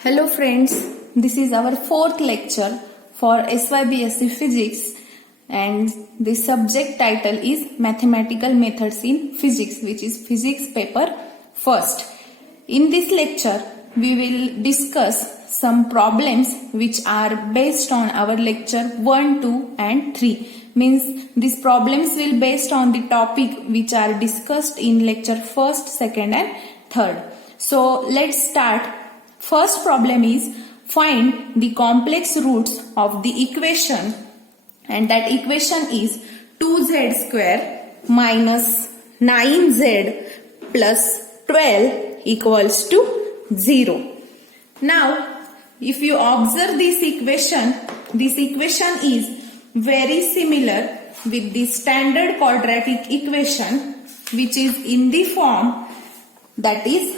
Hello friends, this is our fourth lecture for SYBSC Physics and the subject title is Mathematical Methods in Physics, which is Physics paper first. In this lecture, we will discuss some problems which are based on our lecture 1, 2 and 3. Means these problems will based on the topic which are discussed in lecture 1st, 2nd and 3rd. So let's start. First problem is find the complex roots of the equation, and that equation is 2z square minus 9z plus 12 equals to 0. Now if you observe this equation is very similar with the standard quadratic equation, which is in the form that is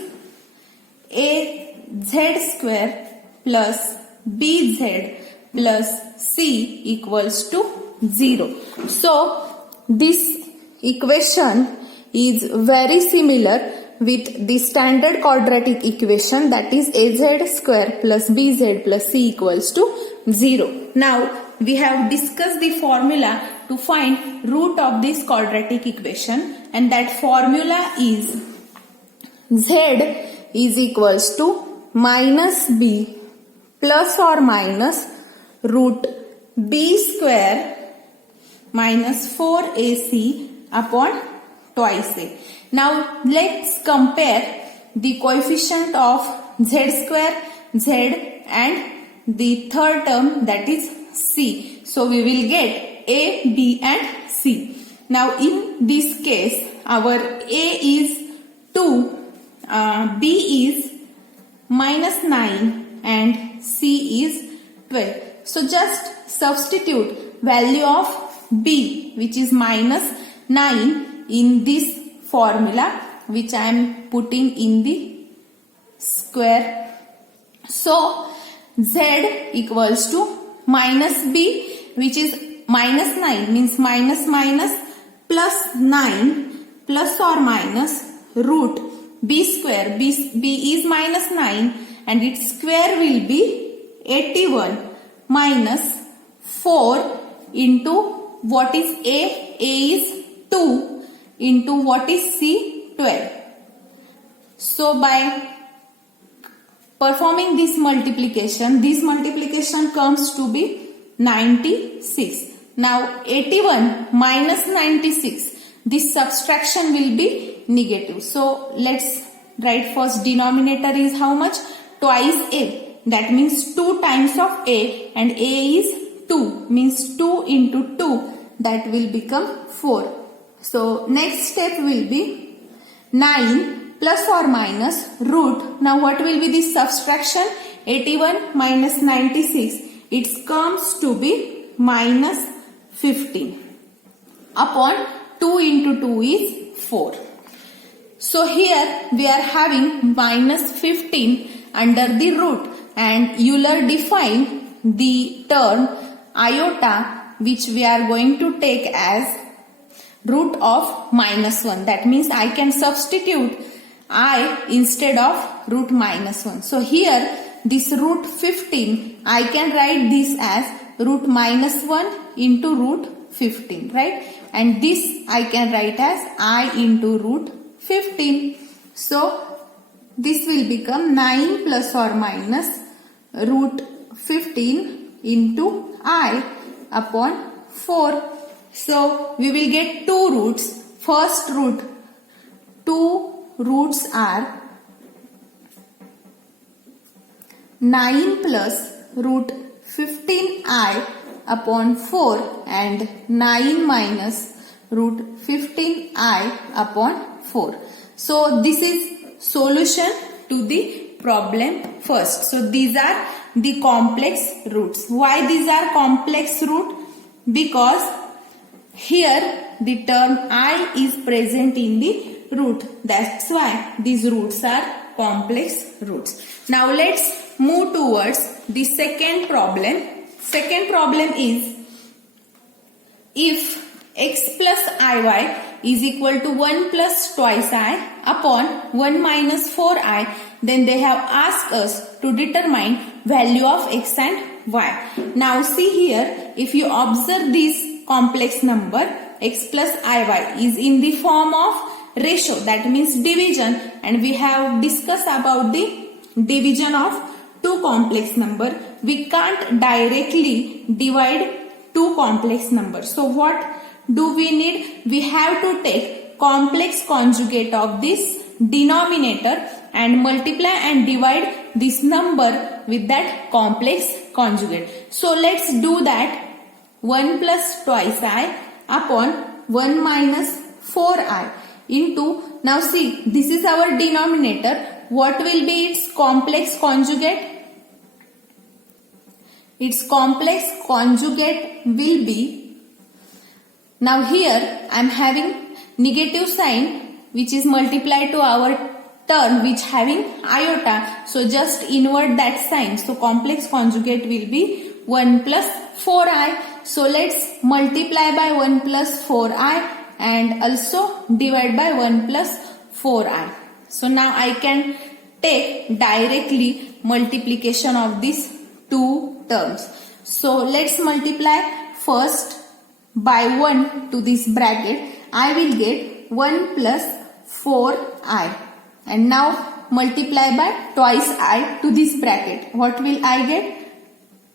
z square plus bz plus c equals to 0. So this equation is very similar with the standard quadratic equation, that is az square plus bz plus c equals to 0. Now we have discussed the formula to find root of this quadratic equation, and that formula is z is equals to minus b plus or minus root b square minus 4ac upon twice a. Now let's compare the coefficient of z square, z and the third term, that is c. So we will get a, b and c. Now in this case our a is 2, b is minus 9 and c is 12. So just substitute value of b, which is minus 9, in this formula which I am putting in the square. So z equals to minus b, which is minus 9, means minus minus plus 9 plus or minus root b square. B is minus 9 and its square will be 81 minus 4 into what is a is 2 into what is c, 12. So by performing this multiplication comes to be 96. Now 81 minus 96, this subtraction will be negative. So let's write first denominator is how much? Twice a. That means 2 times of a, and a is 2, means 2 into 2, that will become 4. So next step will be 9 plus or minus root. Now what will be this subtraction? 81 minus 96. It comes to be minus 15 upon 2 into 2 is 4. So here we are having minus 15 under the root, and Euler defined the term iota, which we are going to take as root of minus 1. That means I can substitute I instead of root minus 1. So here this root 15, I can write this as root minus 1 into root 15, right? And this I can write as I into root 15. So this will become 9 plus or minus root 15 into I upon 4. So we will get two roots. First root, two roots are 9 plus root 15I upon 4 and 9 minus root 15I upon 4. So this is solution to the problem first. So these are the complex roots. Why these are complex root? Because here the term I is present in the root. That's why these roots are complex roots. Now let's move towards the second problem. Second problem is if x plus iy is equal to 1 plus twice I upon 1 minus 4I. Then they have asked us to determine value of x and y. Now see here, if you observe this complex number, x plus iy is in the form of ratio, that means division, and we have discussed about the division of two complex number. We can't directly divide two complex numbers. So what do we need? We have to take complex conjugate of this denominator and multiply and divide this number with that complex conjugate. So let's do that. 1 plus twice I upon 1 minus 4I into, now see, this is our denominator. What will be its complex conjugate? Its complex conjugate will be, now here I am having negative sign which is multiplied to our term which having iota. So just invert that sign. So complex conjugate will be 1 plus 4i. So let's multiply by 1 plus 4i and also divide by 1 plus 4i. So now I can take directly multiplication of these two terms. So let's multiply first by 1 to this bracket. I will get 1 plus 4i. And now multiply by twice I to this bracket. What will I get?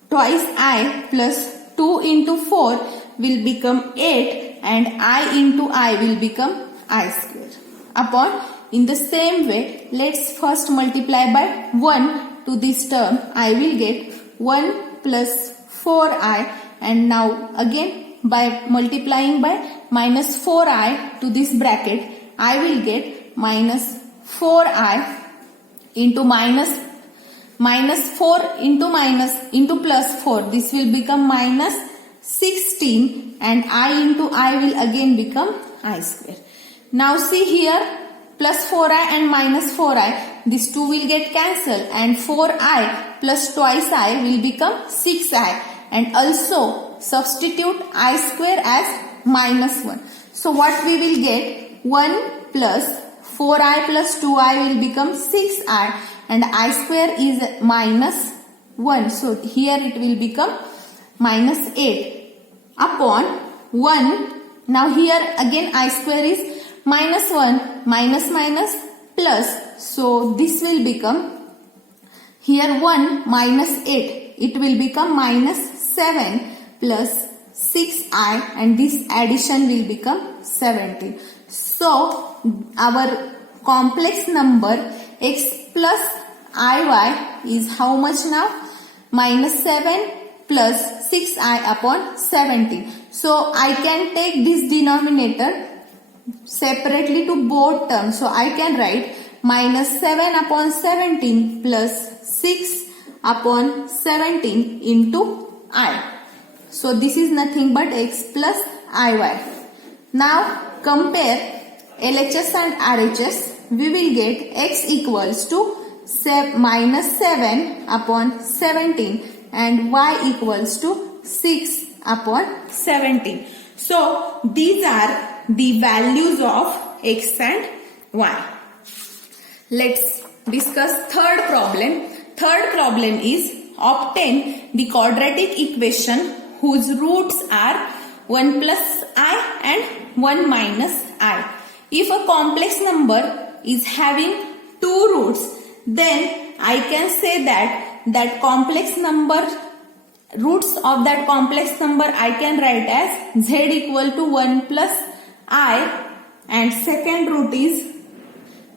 Twice I plus 2 into 4 will become 8 and I into I will become I square. Upon, in the same way, let's first multiply by 1 to this term. I will get 1 plus 4i, and now again by multiplying by minus 4i to this bracket, I will get minus 4i into minus 4 into minus into plus 4. This will become minus 16 and I into I will again become I square. Now see here, plus 4i and minus 4i, these two will get cancelled and 4i plus twice I will become 6i, and also substitute I square as minus 1. So what we will get? 1 plus 4i plus 2i will become 6i and I square is minus 1. So here it will become minus 8 upon 1. Now here again I square is minus 1, minus minus plus. So this will become here 1 minus 8. It will become minus 7 plus 6i, and this addition will become 17. So our complex number x plus iy is how much now? Minus 7 plus 6i upon 17. So I can take this denominator separately to both terms. So I can write minus 7 upon 17 plus 6 upon 17 into I. So this is nothing but x plus iy. Now compare LHS and RHS. We will get x equals to minus 7 upon 17 and y equals to 6 upon 17. So these are the values of x and y. Let's discuss third problem. Third problem is obtain the quadratic equation whose roots are 1 plus I and 1 minus I. If a complex number is having two roots, then I can say that complex number, roots of that complex number I can write as z equal to 1 plus I, and second root is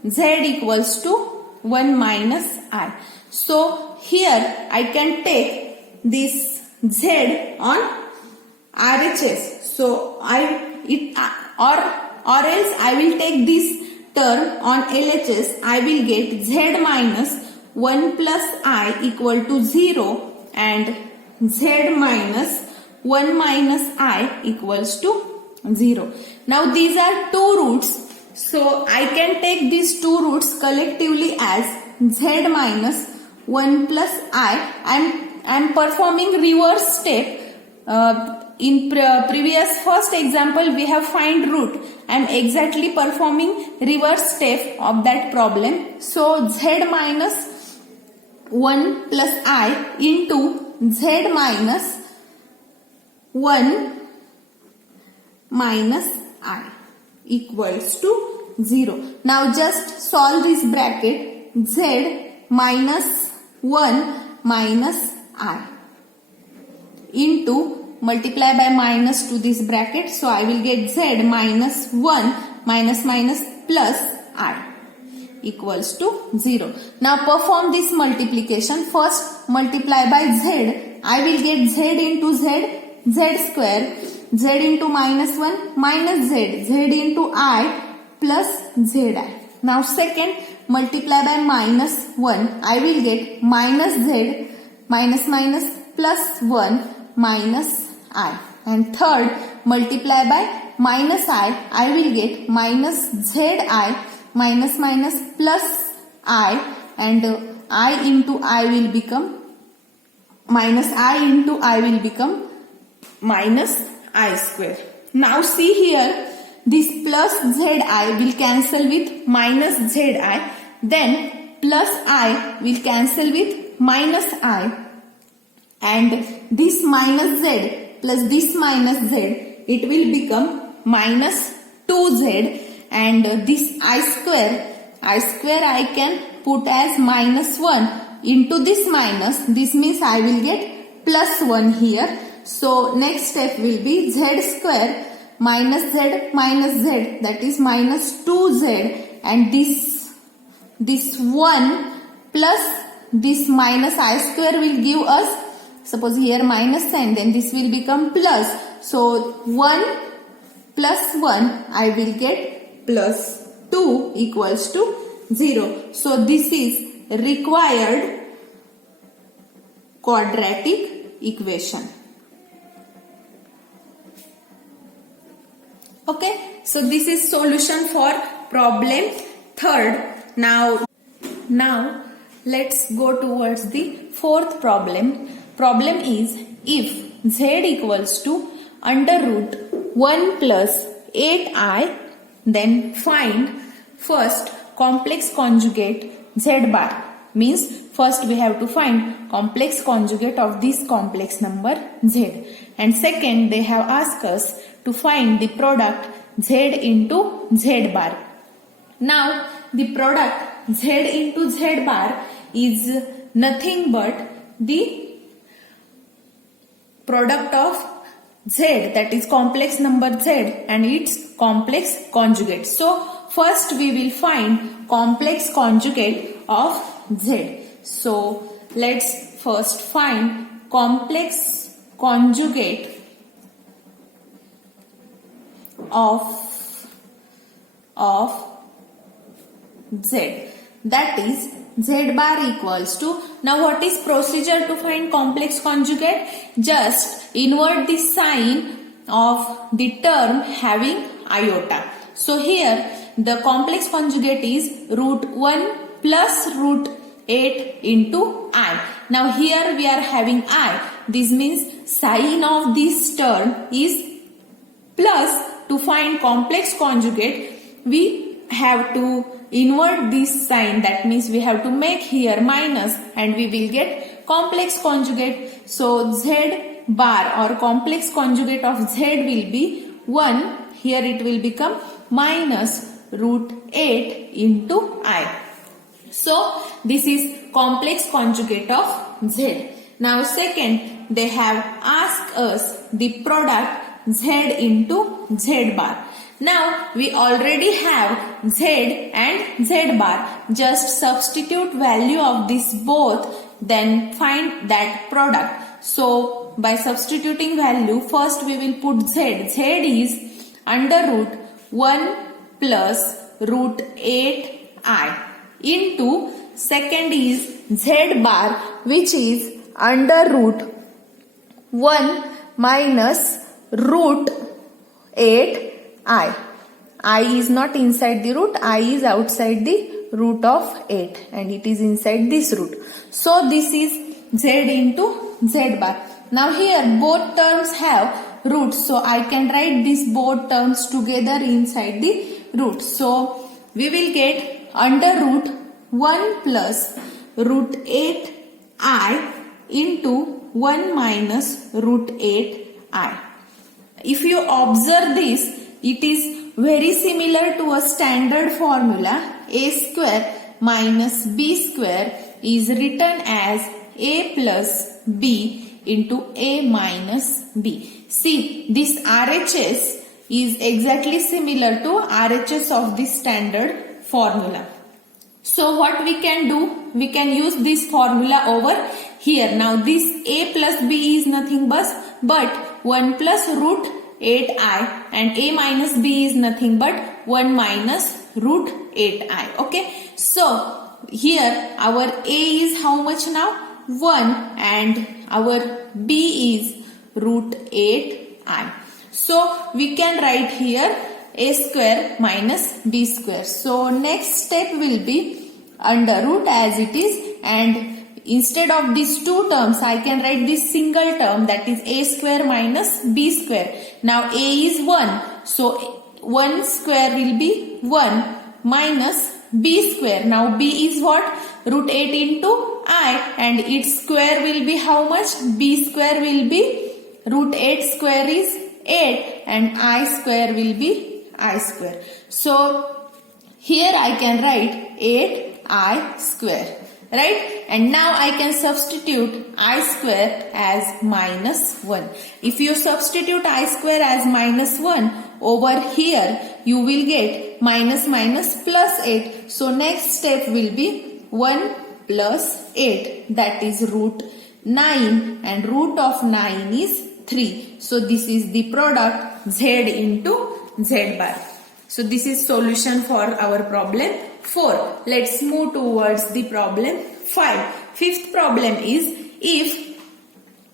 z equals to 1 minus I. So here I can take this z on RHS. So or else I will take this term on LHS. I will get z minus 1 plus I equal to 0 and z minus 1 minus I equals to 0. Now these are two roots. So I can take these two roots collectively as z minus 1 plus I. I am performing reverse step. in previous first example we have find root. I am exactly performing reverse step of that problem. So z minus 1 plus I into z minus 1 minus I equals to 0. Now just solve this bracket. Z minus 1 minus I into multiply by minus to this bracket. So I will get z minus 1 minus minus plus I equals to 0. Now perform this multiplication. First multiply by z. I will get z into z square. Z into minus 1 minus z. Z into I plus zi. Now second multiply by minus 1. I will get minus z minus minus plus 1 minus I. And third multiply by minus I will get minus zi minus minus plus I, and I into I will become minus I into I will become minus I square. Now see here, this plus zi will cancel with minus zi, then plus I will cancel with minus I, and this minus z plus this minus z, it will become minus 2z, and this I square I can put as minus 1 into this minus. This means I will get plus 1 here. So next step will be z square minus z, that is minus 2z, and this 1 plus this minus I square will give us, suppose here minus and then this will become plus. So 1 plus 1 I will get plus 2 equals to 0. So this is required quadratic equation. Okay, so this is solution for problem third. Now let's go towards the fourth problem. Problem is, if z equals to under root 1 plus 8i, then find first complex conjugate z bar. Means first we have to find complex conjugate of this complex number z, and second they have asked us to find the product z into z bar. Now the product z into z bar is nothing but the product of z, that is complex number z, and its complex conjugate. So first we will find complex conjugate of z. So let's first find complex conjugate of z, that is z bar equals to, now what is procedure to find complex conjugate? Just invert the sign of the term having iota. So here the complex conjugate is root 1 plus root 8 into I. Now here we are having I. This means sign of this term is plus. To find complex conjugate, we have to invert this sign. That means we have to make here minus, and we will get complex conjugate. So z bar or complex conjugate of z will be 1. Here it will become minus root 8 into I. So this is complex conjugate of z. Now second, they have asked us the product z into z bar. Now we already have z and z bar. Just substitute value of this both, then find that product. So by substituting value, first we will put z. Z is under root 1 plus root 8i into second is z bar, which is under root 1 minus root 8i. I is not inside the root, I is outside the root of 8, and it is inside this root. So this is z into z bar. Now here both terms have root. So I can write these both terms together inside the root. So we will get under root 1 plus root 8I into 1 minus root 8I. If you observe this, it is very similar to a standard formula. A square minus b square is written as a plus b into a minus b. See, this RHS is exactly similar to RHS of the standard formula. So what we can do, we can use this formula over here. Now this a plus b is nothing but 1 plus root 8I, and a minus b is nothing but 1 minus root 8I. Okay. So here our a is how much now? 1, and our b is root 8I. So we can write here a square minus b square. So next step will be under root as it is, and instead of these two terms I can write this single term, that is a square minus b square. Now a is 1, so 1 square will be 1 minus b square. Now b is what? Root 8 into I, and its square will be how much? B square will be root 8 square is 8, and I square will be I square. So here I can write 8I square, right? And now I can substitute I square as minus 1. If you substitute I square as minus 1, over here you will get minus minus plus 8. So next step will be 1 plus 8, that is root 9, and root of 9 is 3. So this is the product z into z bar. So this is solution for our problem 4. Let's move towards the problem 5. Fifth problem is, if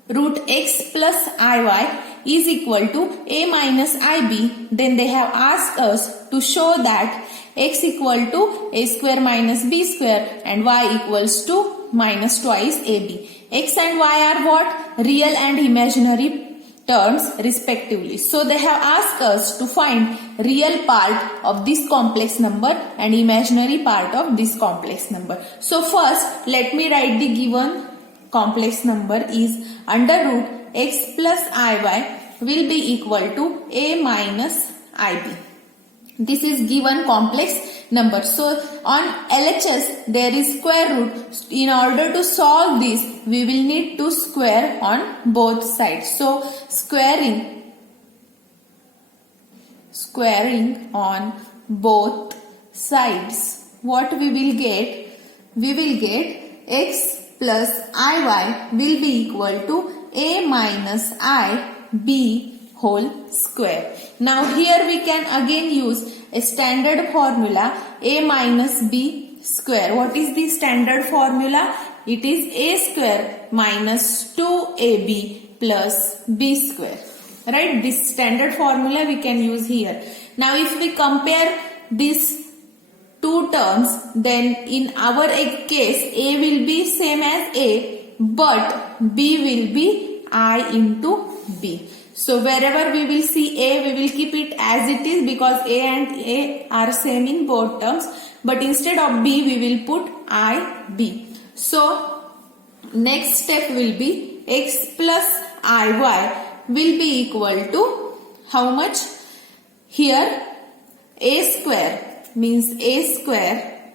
root x plus iy is equal to a minus ib, then they have asked us to show that x equal to a square minus b square and y equals to minus twice ab. X and y are what? Real and imaginary terms respectively. So they have asked us to find real part of this complex number and imaginary part of this complex number. So first let me write the given complex number is under root x plus iy will be equal to a minus ib. This is given complex number. So on LHS there is square root. In order to solve this, we will need to square on both sides. So squaring on both sides, what we will get? We will get x plus iy will be equal to a minus ib whole square. Now here we can again use a standard formula, a minus b square. What is the standard formula? It is a square minus 2ab plus b square. Right? This standard formula we can use here. Now if we compare these two terms, then in our case a will be same as a, but b will be I into b. So wherever we will see a, we will keep it as it is because a and a are same in both terms. But instead of b, we will put I, b. So next step will be x plus iy will be equal to how much? Here a square means a square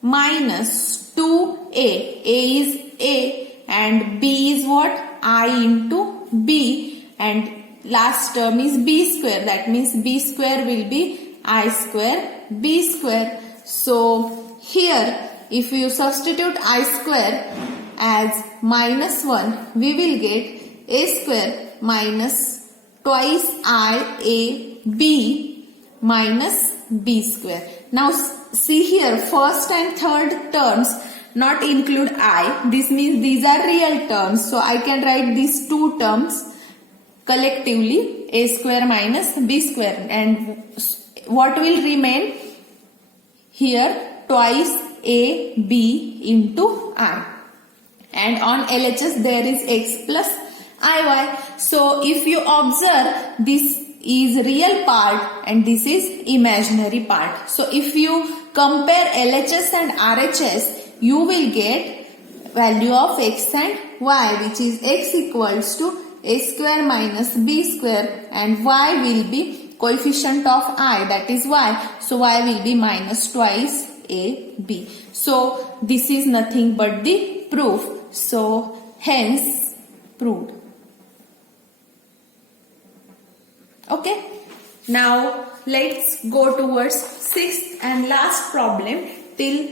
minus 2a. A is a and b is what? I into b. And last term is b square, that means b square will be I square b square. So here if you substitute I square as minus 1, we will get a square minus twice I a b minus b square. Now see here, first and third terms not include I. This means these are real terms. So I can write these two terms collectively, a square minus b square, and what will remain here? Twice a b into I. And on LHS there is x plus Iy. So if you observe, this is real part and this is imaginary part. So if you compare LHS and RHS, you will get value of x and y, which is x equals to a square minus b square, and y will be coefficient of I, that is y. So y will be minus twice ab. So this is nothing but the proof. So hence proved. Okay. Now let's go towards sixth and last problem till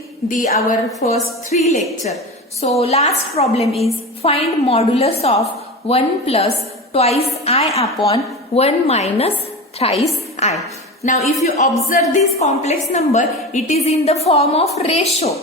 our first three lecture. So last problem is find modulus of 1 plus twice I upon 1 minus thrice I. Now if you observe this complex number, it is in the form of ratio.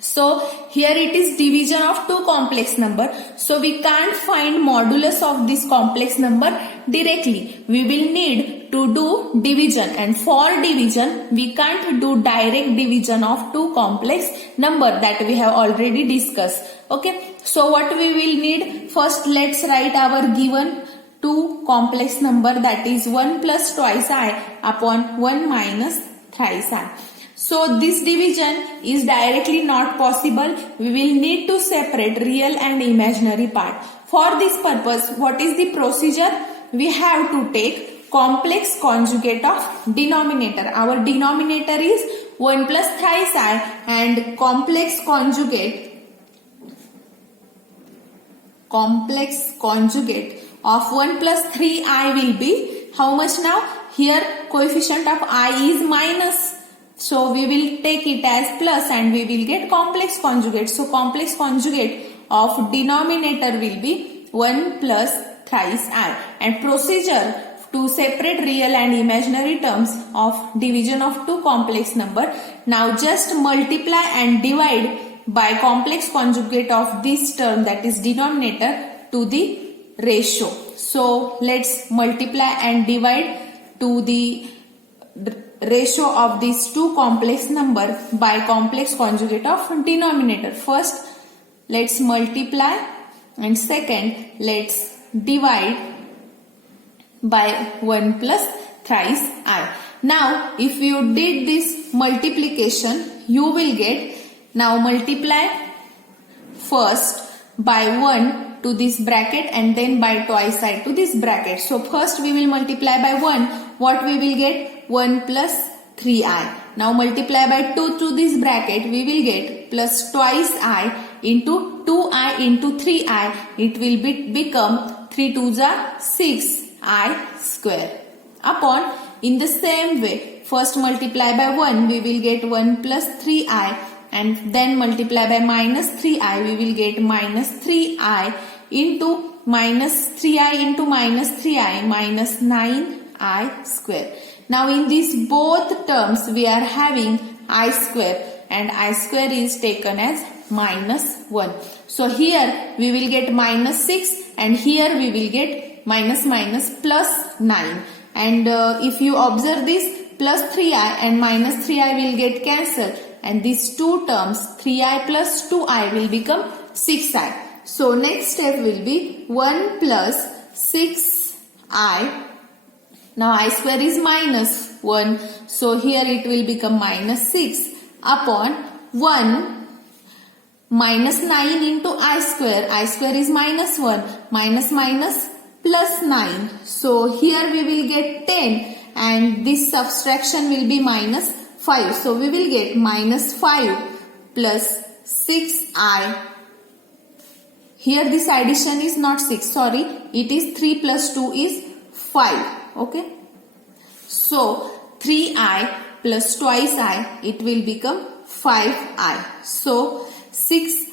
So here it is division of two complex number. So we can't find modulus of this complex number directly. We will need to do division, and for division we can't do direct division of two complex number, that we have already discussed. Okay. So what we will need, first let's write our given two complex number, that is 1 plus twice I upon 1 minus thrice I. So this division is directly not possible. We will need to separate real and imaginary part. For this purpose, what is the procedure? We have to take complex conjugate of denominator. Our denominator is 1 plus thrice I, and complex conjugate of 1 plus 3i will be how much now? Here coefficient of I is minus. So we will take it as plus and we will get complex conjugate. So complex conjugate of denominator will be 1 plus thrice I. And procedure to separate real and imaginary terms of division of two complex number. Now just multiply and divide by complex conjugate of this term, that is denominator, to the ratio. So let's multiply and divide to the ratio of these two complex number by complex conjugate of denominator. First let's multiply, and second let's divide by 1 plus thrice I. Now if you did this multiplication, you will get, now multiply first by 1 to this bracket and then by twice I to this bracket. So first we will multiply by 1. What we will get? 1 plus 3i. Now multiply by 2 to this bracket, we will get plus twice I into 2i into 3i. It will become 3 2s are 6i square upon, in the same way, first multiply by 1, we will get 1 plus 3i, and then multiply by minus 3i, we will get minus 3i into minus 3i into minus 3i, minus 9i square. Now in these both terms we are having I square, and I square is taken as minus 1. So here we will get minus 6, and here we will get minus minus plus 9. And if you observe this, plus 3i and minus 3i will get cancelled, and these two terms 3i plus 2i will become 6i. So next step will be 1 plus 6i. Now I square is minus 1. So here it will become minus 6 upon 1 minus 9 into I square. I square is minus 1. Minus minus plus 9. So here we will get 10, and this subtraction will be minus 5. So we will get minus 5 plus 6i. Here this addition is not 6, sorry, it is 3 plus 2 is 5. Okay. So 3i plus twice I, it will become 5i. So 6,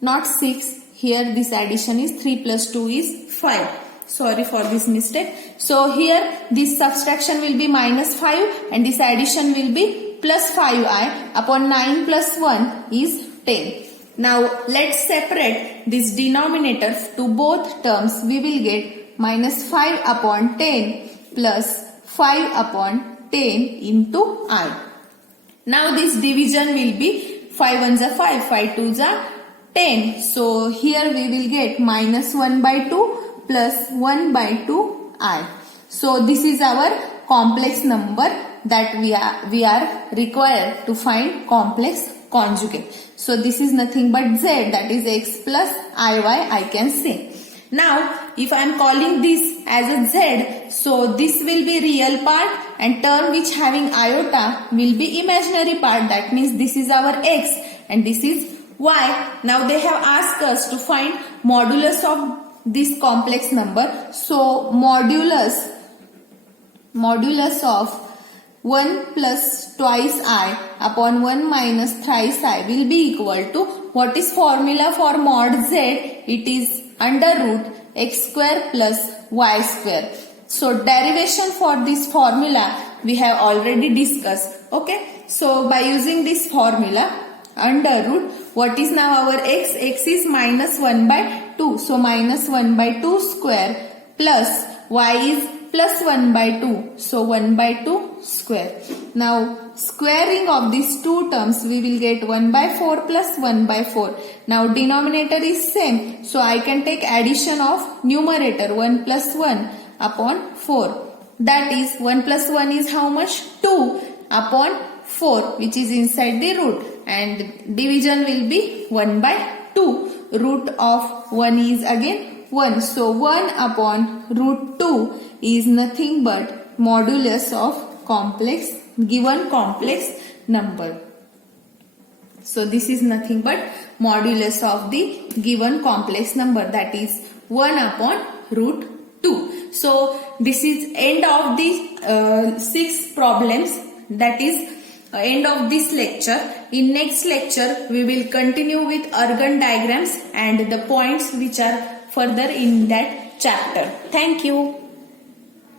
not 6, here this addition is 3 plus 2 is 5. Sorry for this mistake. So here this subtraction will be minus 5 and this addition will be plus 5i upon 9 plus 1 is 10. Now let's separate this denominator to both terms. We will get minus 5 upon 10 plus 5 upon 10 into I. Now this division will be 5 1s are 5, 5 2s are 10. So here we will get minus 1 by 2 plus 1 by 2i. So this is our complex number that we are required to find complex conjugate. So this is nothing but z, that is x plus iy, I can say. Now if I am calling this as a z, so this will be real part and term which having iota will be imaginary part. That means this is our x and this is y. Now they have asked us to find modulus of this complex number. So modulus of 1 plus twice I upon 1 minus thrice I will be equal to, what is formula for mod z? It is under root x square plus y square. So derivation for this formula we have already discussed. Okay. So by using this formula, under root, what is now our x? X is minus 1 by 2. So minus 1 by 2 square plus y is plus 1 by 2. So 1 by 2 square. Now squaring of these two terms, we will get 1 by 4 plus 1 by 4. Now denominator is same. So I can take addition of numerator 1 plus 1 upon 4. That is 1 plus 1 is how much? 2 upon 4, which is inside the root, and division will be 1 by 2. Root of 1 is again 1. So 1 upon root 2 is nothing but modulus of given complex number. So this is nothing but modulus of the given complex number, that is 1 upon root 2. So this is end of the 6 problems, that is end of this lecture. In next lecture we will continue with Argand diagrams and the points which are further in that chapter. Thank you.